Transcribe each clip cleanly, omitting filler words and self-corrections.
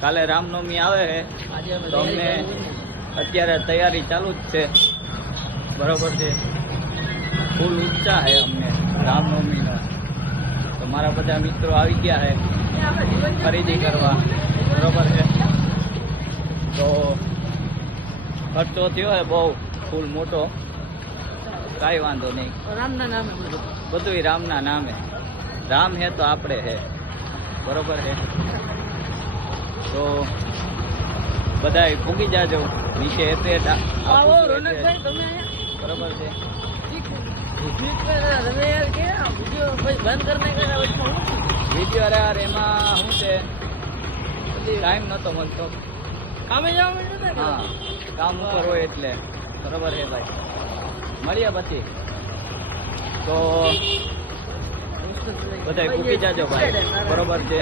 કાલે રામનવમી આવે છે તો અમને અત્યારે તૈયારી ચાલુ જ છે, બરોબર છે. ફૂલ ઉત્સાહ છે અમને રામનવમીનો. તો મારા બધા મિત્રો આવી ગયા છે ખરીદી કરવા, બરોબર છે. તો ખર્ચો થયો છે બહુ ફૂલ મોટો, કાંઈ વાંધો નહીં. રામના નામે બધું રામના નામે. રામ હે તો આપણે હે, બરોબર છે. તો બધા ભૂગી જાજો નીચે બરોબર છે. વિડીયો યાર એમાં શું છે, ટાઈમ નતો મળતો. કામે જવા હા, કામ ઉપર હોય એટલે, બરોબર છે ભાઈ. મળીએ પછી. તો બધા ભૂકી જાજો ભાઈ, બરોબર છે.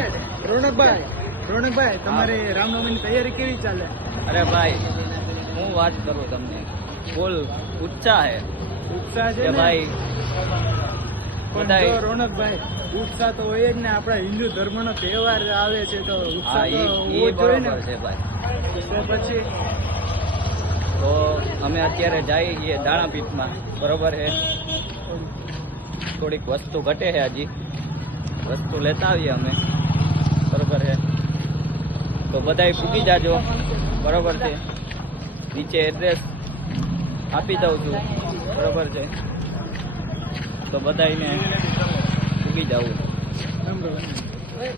રોનકભાઈ તમારી રામનવમીની તૈયારી કેવી ચાલે? અરે ભાઈ હું વાત કરું તમને, ફૂલ ઉત્સાહ છે. ઉત્સાહ છે કે ભાઈ બધા રોનકભાઈ, ઉત્સાહ તો હોય જ ને. આપણા હિન્દુ ધર્મનો તહેવાર આવે છે તો હા, ઉત્સાહ તો એ હોવો જ જોઈએ ને. બરોબર છે ભાઈ. તો પછી તો અમે અત્યારે જઈએ છીએ દાણાપીઠમાં, બરોબર છે. થોડીક વસ્તુ ઘટે છે, હજી વસ્તુ લેતા આવીએ અમે, બરોબર છે. તો બધાય પૂગી જાજો, બરોબર છે. નીચે એડ્રેસ આપી દઉં છું, બરોબર છે. તો બધાને પૂગી જવું.